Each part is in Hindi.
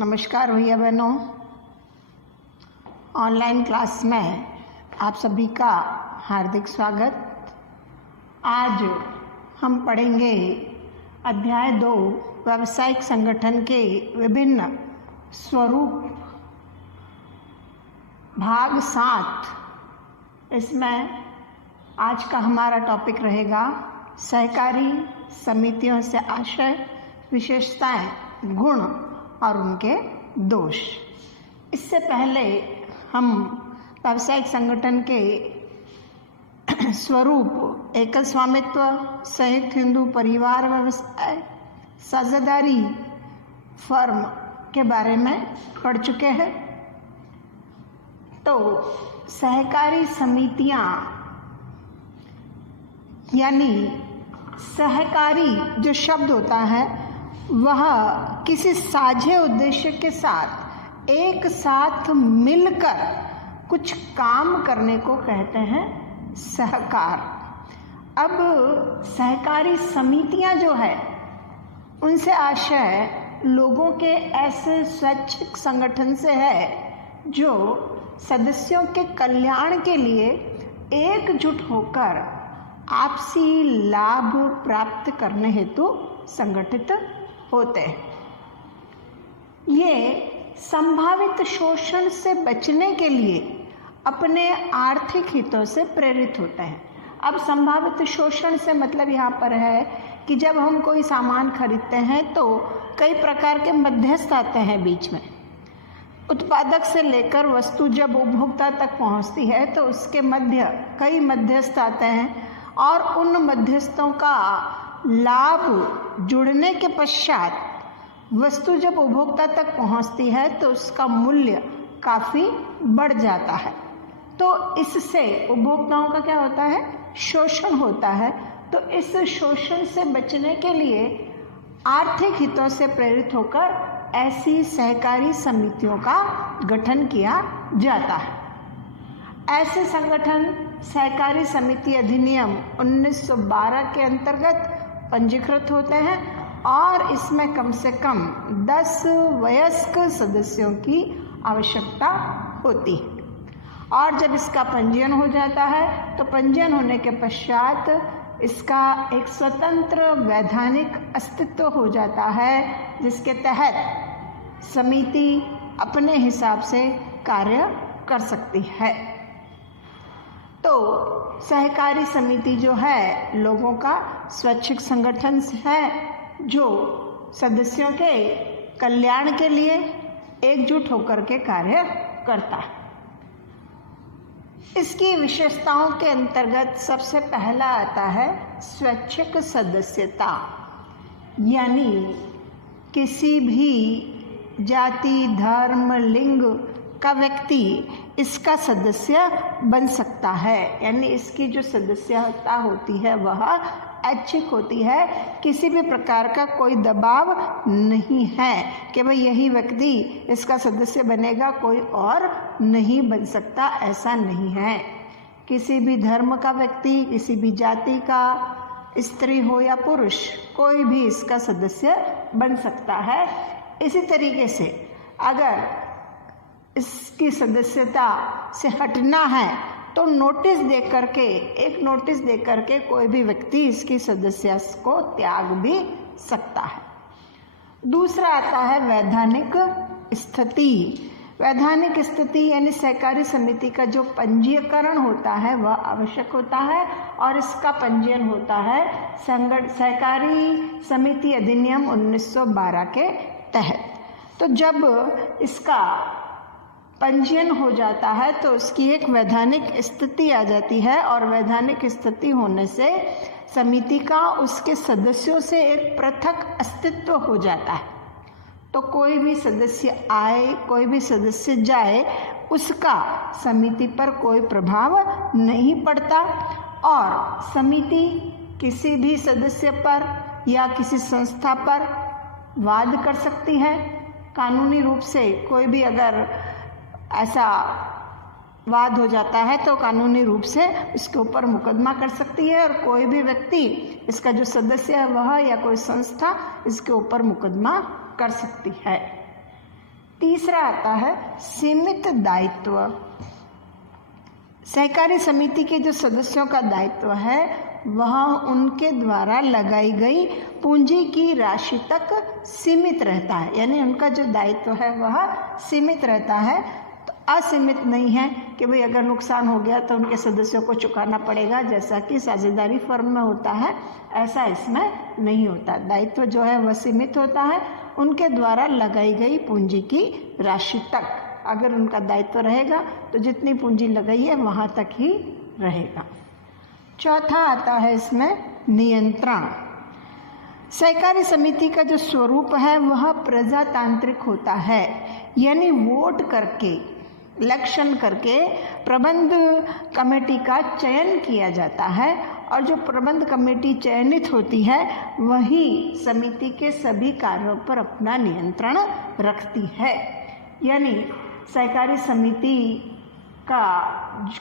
नमस्कार भैया बहनों, ऑनलाइन क्लास में आप सभी का हार्दिक स्वागत। आज हम पढ़ेंगे अध्याय 2 व्यावसायिक संगठन के विभिन्न स्वरूप, भाग 7। इसमें आज का हमारा टॉपिक रहेगा सहकारी समितियों से आशय, विशेषताएं, गुण और उनके दोष। इससे पहले हम व्यावसायिक संगठन के स्वरूप, एकल स्वामित्व, संयुक्त हिंदू परिवार व्यवसाय, साझेदारी फर्म के बारे में पढ़ चुके हैं। तो सहकारी समितियां यानी सहकारी जो शब्द होता है वह किसी साझे उद्देश्य के साथ एक साथ मिलकर कुछ काम करने को कहते हैं सहकार। अब सहकारी समितियां जो है उनसे आशय लोगों के ऐसे स्वैच्छिक संगठन से है जो सदस्यों के कल्याण के लिए एकजुट होकर आपसी लाभ प्राप्त करने हेतु संगठित होते हैं। ये संभावित शोषण से बचने के लिए अपने आर्थिक हितों से प्रेरित होते हैं। अब संभावित शोषण से मतलब यहाँ पर है कि जब हम कोई सामान खरीदते हैं तो कई प्रकार के मध्यस्थ आते हैं बीच में। उत्पादक से लेकर वस्तु जब उपभोक्ता तक पहुँचती है तो उसके मध्य कई मध्यस्थ आते हैं और उन मध्यस्थों का लाभ जुड़ने के पश्चात वस्तु जब उपभोक्ता तक पहुंचती है तो उसका मूल्य काफ़ी बढ़ जाता है। तो इससे उपभोक्ताओं का क्या होता है? शोषण होता है। तो इस शोषण से बचने के लिए आर्थिक हितों से प्रेरित होकर ऐसी सहकारी समितियों का गठन किया जाता है। ऐसे संगठन सहकारी समिति अधिनियम 1912 के अंतर्गत पंजीकृत होते हैं और इसमें कम से कम 10 वयस्क सदस्यों की आवश्यकता होती है। और जब इसका पंजीयन हो जाता है तो पंजीयन होने के पश्चात इसका एक स्वतंत्र वैधानिक अस्तित्व हो जाता है, जिसके तहत समिति अपने हिसाब से कार्य कर सकती है। तो सहकारी समिति जो है लोगों का स्वैच्छिक संगठन है जो सदस्यों के कल्याण के लिए एकजुट होकर के कार्य करता है। इसकी विशेषताओं के अंतर्गत सबसे पहला आता है स्वैच्छिक सदस्यता, यानी किसी भी जाति, धर्म, लिंग का व्यक्ति इसका सदस्य बन सकता है। यानी इसकी जो सदस्यता होती है वह ऐच्छिक होती है, किसी भी प्रकार का कोई दबाव नहीं है कि भाई यही व्यक्ति इसका सदस्य बनेगा, कोई और नहीं बन सकता, ऐसा नहीं है। किसी भी धर्म का व्यक्ति, किसी भी जाति का, स्त्री हो या पुरुष, कोई भी इसका सदस्य बन सकता है। इसी तरीके से अगर इसकी सदस्यता से हटना है तो नोटिस दे करके, एक नोटिस दे करके कोई भी व्यक्ति इसकी सदस्यता को त्याग भी सकता है। दूसरा आता है वैधानिक स्थिति। वैधानिक स्थिति यानी सहकारी समिति का जो पंजीकरण होता है वह आवश्यक होता है और इसका पंजीयन होता है सहकारी समिति अधिनियम 1912 के तहत। तो जब इसका पंजीयन हो जाता है तो उसकी एक वैधानिक स्थिति आ जाती है और वैधानिक स्थिति होने से समिति का उसके सदस्यों से एक पृथक अस्तित्व हो जाता है। तो कोई भी सदस्य आए, कोई भी सदस्य जाए, उसका समिति पर कोई प्रभाव नहीं पड़ता और समिति किसी भी सदस्य पर या किसी संस्था पर वाद कर सकती है। कानूनी रूप से कोई भी अगर ऐसा वाद हो जाता है तो कानूनी रूप से इसके ऊपर मुकदमा कर सकती है और कोई भी व्यक्ति, इसका जो सदस्य है वह या कोई संस्था इसके ऊपर मुकदमा कर सकती है। तीसरा आता है सीमित दायित्व। सहकारी समिति के जो सदस्यों का दायित्व है वह उनके द्वारा लगाई गई पूंजी की राशि तक सीमित रहता है, यानी उनका जो दायित्व है वह सीमित रहता है, तो असीमित नहीं है कि भाई अगर नुकसान हो गया तो उनके सदस्यों को चुकाना पड़ेगा, जैसा कि साझेदारी फर्म में होता है, ऐसा इसमें नहीं होता। दायित्व जो है वह सीमित होता है, उनके द्वारा लगाई गई पूंजी की राशि तक। अगर उनका दायित्व रहेगा तो जितनी पूंजी लगाई है वहाँ तक ही रहेगा। चौथा आता है इसमें नियंत्रण। सहकारी समिति का जो स्वरूप है वह प्रजातांत्रिक होता है, यानी वोट करके, इलेक्शन करके प्रबंध कमेटी का चयन किया जाता है, और जो प्रबंध कमेटी चयनित होती है वही समिति के सभी कार्यों पर अपना नियंत्रण रखती है। यानी सहकारी समिति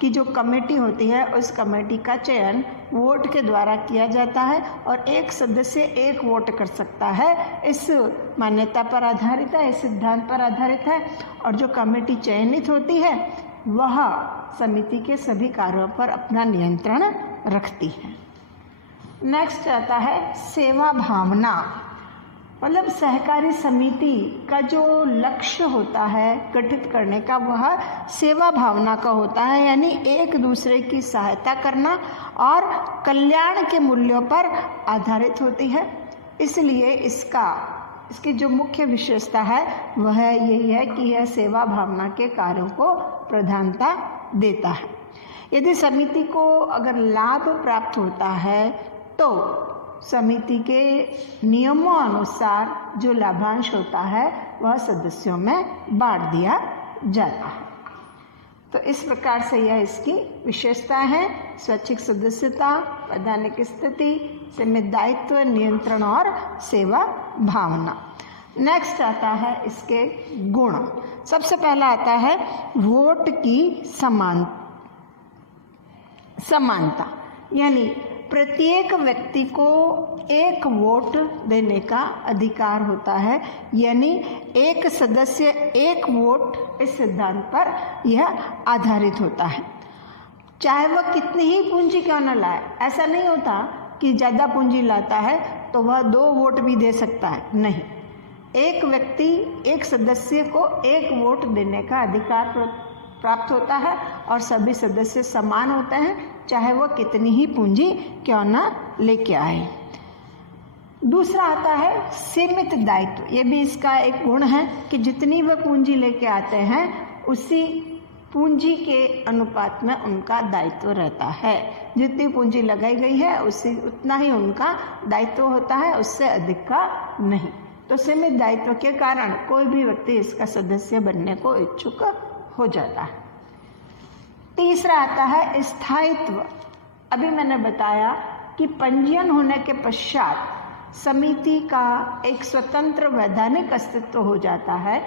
की जो कमेटी होती है उस कमेटी का चयन वोट के द्वारा किया जाता है, और एक सदस्य एक वोट कर सकता है। इस मान्यता पर आधारित है, इस सिद्धांत पर आधारित है, और जो कमेटी चयनित होती है वह समिति के सभी कार्यों पर अपना नियंत्रण रखती है। नेक्स्ट आता है सेवा भावना। मतलब सहकारी समिति का जो लक्ष्य होता है गठित करने का वह सेवा भावना का होता है, यानी एक दूसरे की सहायता करना और कल्याण के मूल्यों पर आधारित होती है। इसलिए इसकी जो मुख्य विशेषता है वह यही है कि यह सेवा भावना के कार्यों को प्रधानता देता है। यदि समिति को अगर लाभ प्राप्त होता है तो समिति के नियमों अनुसार जो लाभांश होता है वह सदस्यों में बांट दिया जाता है। तो इस प्रकार से यह इसकी विशेषता है: स्वैच्छिक सदस्यता, वैधानिक स्थिति, सीमित दायित्व, नियंत्रण और सेवा भावना। नेक्स्ट आता है इसके गुण। सबसे पहला आता है वोट की समानता, यानी प्रत्येक व्यक्ति को एक वोट देने का अधिकार होता है, यानी एक सदस्य एक वोट, इस सिद्धांत पर यह आधारित होता है। चाहे वह कितनी ही पूंजी क्यों न लाए, ऐसा नहीं होता कि ज़्यादा पूंजी लाता है तो वह 2 वोट भी दे सकता है, नहीं। एक व्यक्ति एक सदस्य को एक वोट देने का अधिकार प्राप्त होता है और सभी सदस्य समान होते हैं, चाहे वह कितनी ही पूंजी क्यों न लेके आए। दूसरा आता है सीमित दायित्व। ये भी इसका एक गुण है कि जितनी वह पूंजी लेके आते हैं उसी पूंजी के अनुपात में उनका दायित्व रहता है। जितनी पूंजी लगाई गई है उतना ही उनका दायित्व होता है, उससे अधिक का नहीं। तो सीमित दायित्व के कारण कोई भी व्यक्ति इसका सदस्य बनने को इच्छुक हो जाता है। तीसरा आता है स्थायित्व। अभी मैंने बताया कि पंजीयन होने के पश्चात समिति का एक स्वतंत्र वैधानिक अस्तित्व हो जाता है,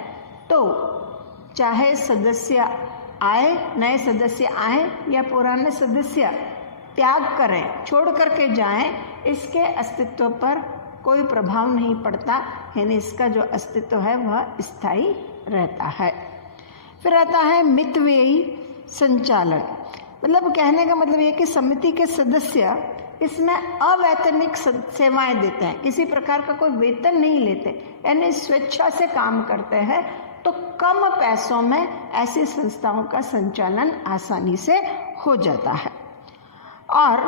तो चाहे सदस्य आए, नए सदस्य आए या पुराने सदस्य त्याग करें, छोड़ करके जाएं, इसके अस्तित्व पर कोई प्रभाव नहीं पड़ता, यानी इसका जो अस्तित्व है वह स्थायी रहता है। फिर आता है मितव्ययी संचालन। मतलब कहने का मतलब ये कि समिति के सदस्य इसमें अवैतनिक सेवाएं देते हैं, किसी प्रकार का कोई वेतन नहीं लेते, यानी स्वेच्छा से काम करते हैं, तो कम पैसों में ऐसी संस्थाओं का संचालन आसानी से हो जाता है। और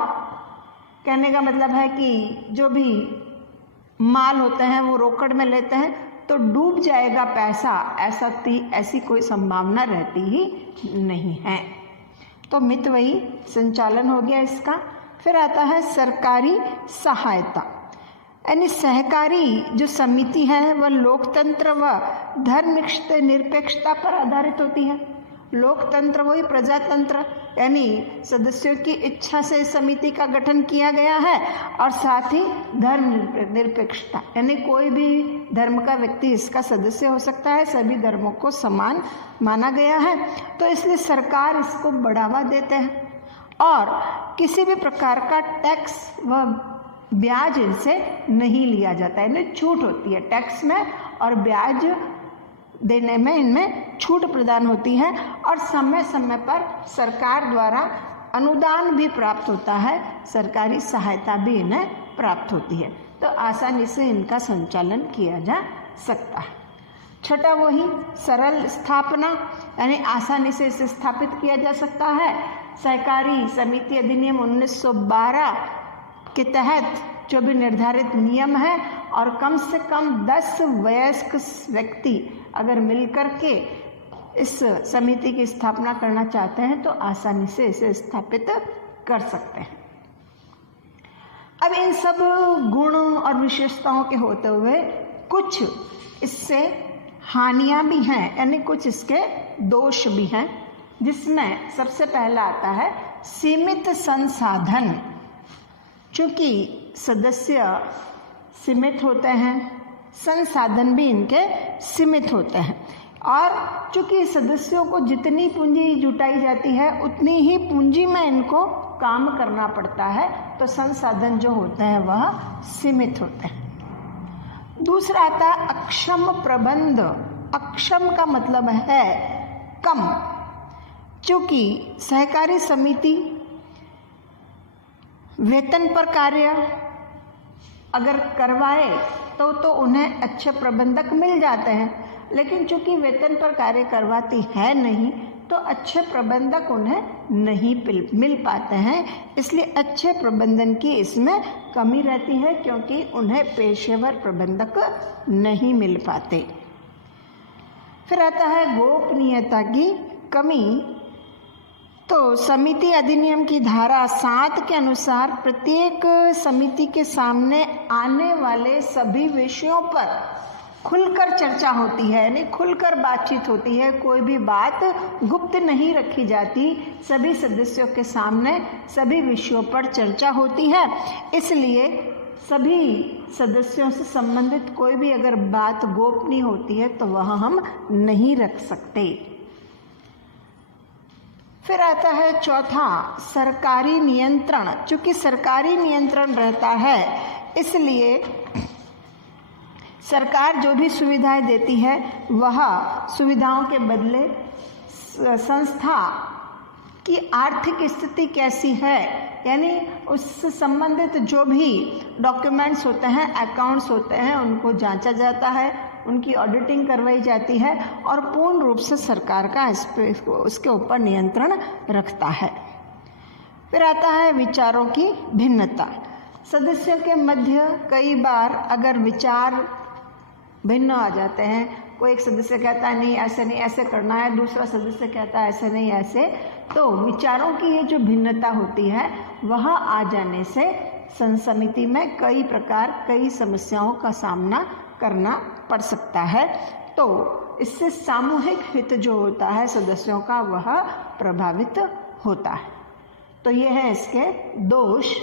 कहने का मतलब है कि जो भी माल होते हैं वो रोकड़ में लेते हैं तो डूब जाएगा पैसा, ऐसी कोई संभावना रहती ही नहीं है। तो मितव्ययी संचालन हो गया इसका। फिर आता है सरकारी सहायता, यानी सहकारी जो समिति है वह लोकतंत्र व धर्मनिरपेक्षता पर आधारित होती है। लोकतंत्र वही प्रजातंत्र, यानी सदस्यों की इच्छा से समिति का गठन किया गया है, और साथ ही धर्मनिरपेक्षता, यानी कोई भी धर्म का व्यक्ति इसका सदस्य हो सकता है, सभी धर्मों को समान माना गया है, तो इसलिए सरकार इसको बढ़ावा देते हैं और किसी भी प्रकार का टैक्स व ब्याज इनसे नहीं लिया जाता है, यानी छूट होती है टैक्स में और ब्याज देने में इनमें छूट प्रदान होती है और समय समय पर सरकार द्वारा अनुदान भी प्राप्त होता है, सरकारी सहायता भी इन्हें प्राप्त होती है, तो आसानी से इनका संचालन किया जा सकता है। छठा वही सरल स्थापना, यानी आसानी से इसे स्थापित किया जा सकता है। सहकारी समिति अधिनियम 1912 के तहत जो भी निर्धारित नियम है और कम से कम 10 वयस्क व्यक्ति अगर मिलकर के इस समिति की स्थापना करना चाहते हैं तो आसानी से इसे स्थापित कर सकते हैं। अब इन सब गुण और विशेषताओं के होते हुए कुछ इससे हानियां भी हैं, यानी कुछ इसके दोष भी हैं, जिसमें सबसे पहला आता है सीमित संसाधन। चूंकि सदस्य सीमित होते हैं, संसाधन भी इनके सीमित होते हैं, और चूंकि सदस्यों को जितनी पूंजी जुटाई जाती है उतनी ही पूंजी में इनको काम करना पड़ता है, तो संसाधन जो होते हैं वह सीमित होते हैं। दूसरा आता है अक्षम प्रबंध। अक्षम का मतलब है कम। चूंकि सहकारी समिति वेतन पर कार्य अगर करवाए तो उन्हें अच्छे प्रबंधक मिल जाते हैं, लेकिन चूंकि वेतन पर कार्य करवाती है नहीं तो अच्छे प्रबंधक उन्हें नहीं मिल पाते हैं, इसलिए अच्छे प्रबंधन की इसमें कमी रहती है, क्योंकि उन्हें पेशेवर प्रबंधक नहीं मिल पाते। फिर आता है गोपनीयता की कमी। तो समिति अधिनियम की धारा 7 के अनुसार प्रत्येक समिति के सामने आने वाले सभी विषयों पर खुलकर चर्चा होती है, यानी खुलकर बातचीत होती है, कोई भी बात गुप्त नहीं रखी जाती, सभी सदस्यों के सामने सभी विषयों पर चर्चा होती है। इसलिए सभी सदस्यों से संबंधित कोई भी अगर बात गोपनीय होती है तो वह हम नहीं रख सकते। फिर आता है चौथा सरकारी नियंत्रण। चूंकि सरकारी नियंत्रण रहता है, इसलिए सरकार जो भी सुविधाएं देती है वह सुविधाओं के बदले संस्था की आर्थिक स्थिति कैसी है, यानी उससे संबंधित जो भी डॉक्यूमेंट्स होते हैं, अकाउंट्स होते हैं, उनको जांचा जाता है, उनकी ऑडिटिंग करवाई जाती है और पूर्ण रूप से सरकार का उसके ऊपर नियंत्रण रखता है। फिर आता है विचारों की भिन्नता। सदस्यों के मध्य कई बार अगर विचार भिन्न आ जाते हैं, कोई एक सदस्य कहता है नहीं ऐसे नहीं ऐसे करना है, दूसरा सदस्य कहता है ऐसे नहीं ऐसे, तो विचारों की ये जो भिन्नता होती है वह आ जाने से समिति में कई समस्याओं का सामना करना पड़ सकता है। तो इससे सामूहिक हित जो होता है सदस्यों का वह प्रभावित होता है। तो ये है इसके दोष।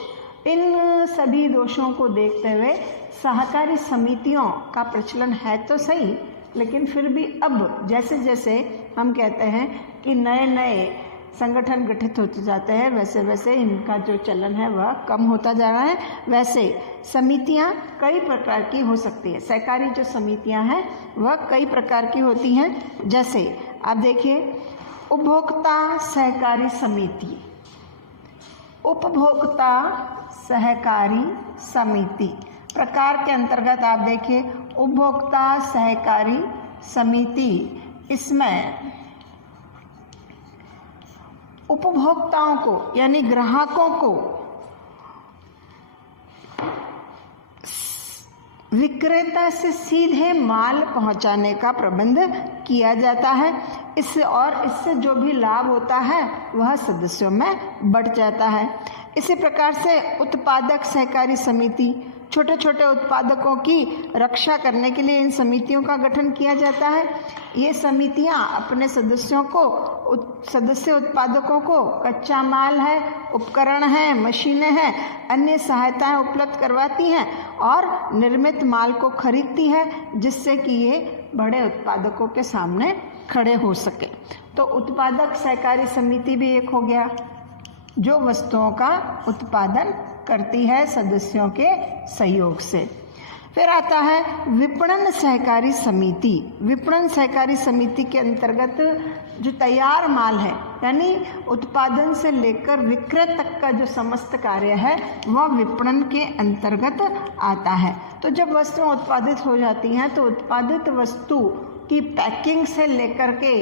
इन सभी दोषों को देखते हुए सहकारी समितियों का प्रचलन है तो सही, लेकिन फिर भी अब जैसे जैसे हम कहते हैं कि नए नए संगठन गठित होते जाते हैं, वैसे वैसे इनका जो चलन है वह कम होता जा रहा है। वैसे समितियां कई प्रकार की हो सकती है। सहकारी जो समितियां हैं वह कई प्रकार की होती हैं। जैसे आप देखिए उपभोक्ता सहकारी समिति, उपभोक्ता सहकारी समिति प्रकार के अंतर्गत आप देखिए उपभोक्ता सहकारी समिति, इसमें उपभोक्ताओं को यानी ग्राहकों को विक्रेता से सीधे माल पहुंचाने का प्रबंध किया जाता है। इससे जो भी लाभ होता है वह सदस्यों में बढ़ जाता है। इसी प्रकार से उत्पादक सहकारी समिति, छोटे छोटे उत्पादकों की रक्षा करने के लिए इन समितियों का गठन किया जाता है। ये समितियां अपने सदस्य उत्पादकों को कच्चा माल है, उपकरण है, मशीनें हैं, अन्य सहायताएं उपलब्ध करवाती हैं और निर्मित माल को खरीदती है, जिससे कि ये बड़े उत्पादकों के सामने खड़े हो सके। तो उत्पादक सहकारी समिति भी एक हो गया जो वस्तुओं का उत्पादन करती है सदस्यों के सहयोग से। फिर आता है विपणन सहकारी समिति। विपणन सहकारी समिति के अंतर्गत जो तैयार माल है, यानी उत्पादन से लेकर विक्रय तक का जो समस्त कार्य है वह विपणन के अंतर्गत आता है। तो जब वस्तुएं उत्पादित हो जाती हैं तो उत्पादित वस्तु की पैकिंग से लेकर के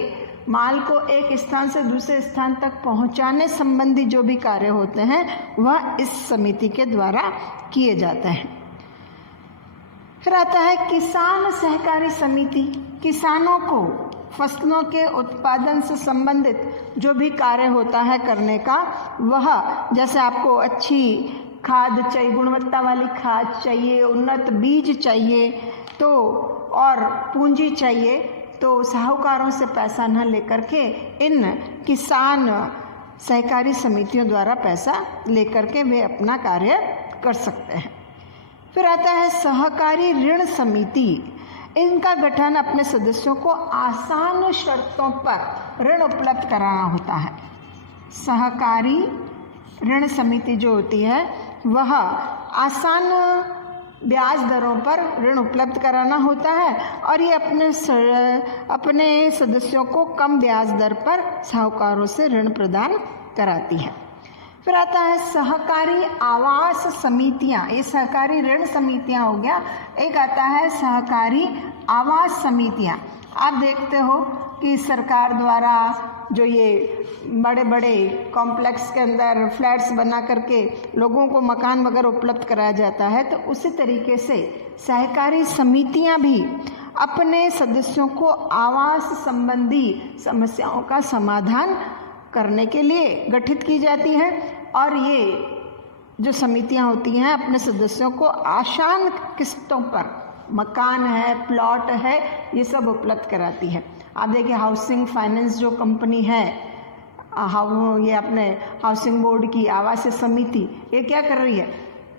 माल को एक स्थान से दूसरे स्थान तक पहुंचाने संबंधी जो भी कार्य होते हैं वह इस समिति के द्वारा किए जाते हैं। फिर आता है किसान सहकारी समिति। किसानों को फसलों के उत्पादन से संबंधित जो भी कार्य होता है करने का, वह जैसे आपको अच्छी खाद चाहिए, गुणवत्ता वाली खाद चाहिए, उन्नत बीज चाहिए तो और पूंजी चाहिए, तो साहूकारों से पैसा न लेकर के इन किसान सहकारी समितियों द्वारा पैसा लेकर के वे अपना कार्य कर सकते हैं। फिर आता है सहकारी ऋण समिति। इनका गठन अपने सदस्यों को आसान शर्तों पर ऋण उपलब्ध कराना होता है। सहकारी ऋण समिति जो होती है वह आसान ब्याज दरों पर ऋण उपलब्ध कराना होता है और ये अपने सदस्यों को कम ब्याज दर पर साहूकारों से ऋण प्रदान कराती है। फिर आता है सहकारी आवास समितियां। ये सहकारी ऋण समितियां हो गया। एक आता है सहकारी आवास समितियां। आप देखते हो कि सरकार द्वारा जो ये बड़े बड़े कॉम्प्लेक्स के अंदर फ्लैट्स बना करके लोगों को मकान वगैरह उपलब्ध कराया जाता है, तो उसी तरीके से सहकारी समितियां भी अपने सदस्यों को आवास संबंधी समस्याओं का समाधान करने के लिए गठित की जाती है और ये जो समितियां होती हैं अपने सदस्यों को आसान किस्तों पर मकान है, प्लॉट है, ये सब उपलब्ध कराती है। आप देखिए हाउसिंग फाइनेंस जो कंपनी है, ये अपने हाउसिंग बोर्ड की आवासीय समिति, ये क्या कर रही है,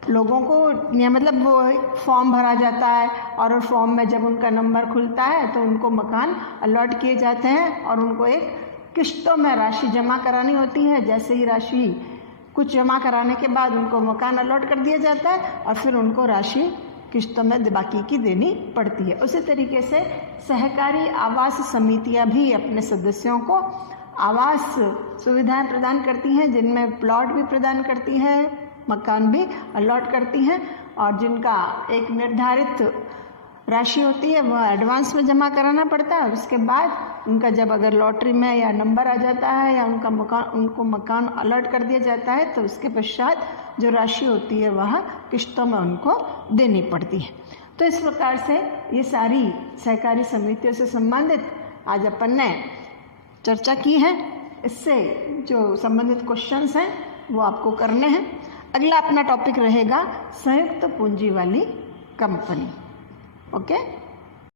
लोगों को या मतलब वो फॉर्म भरा जाता है और उस फॉर्म में जब उनका नंबर खुलता है तो उनको मकान अलॉट किए जाते हैं और उनको एक किस्तों में राशि जमा करानी होती है। जैसे ही राशि कुछ जमा कराने के बाद उनको मकान अलॉट कर दिया जाता है और फिर उनको राशि किस्तों में बाकी की देनी पड़ती है। उसी तरीके से सहकारी आवास समितियां भी अपने सदस्यों को आवास सुविधाएं प्रदान करती हैं, जिनमें प्लॉट भी प्रदान करती हैं, मकान भी अलॉट करती हैं और जिनका एक निर्धारित राशि होती है वह एडवांस में जमा कराना पड़ता है। उसके बाद उनका जब अगर लॉटरी में या नंबर आ जाता है या उनको मकान अलॉट कर दिया जाता है तो उसके पश्चात जो राशि होती है वह किस्तों में उनको देनी पड़ती है। तो इस प्रकार से ये सारी सहकारी समितियों से संबंधित आज अपन ने चर्चा की है। इससे जो संबंधित क्वेश्चंस हैं वो आपको करने हैं। अगला अपना टॉपिक रहेगा संयुक्त पूंजी वाली कंपनी। ओके।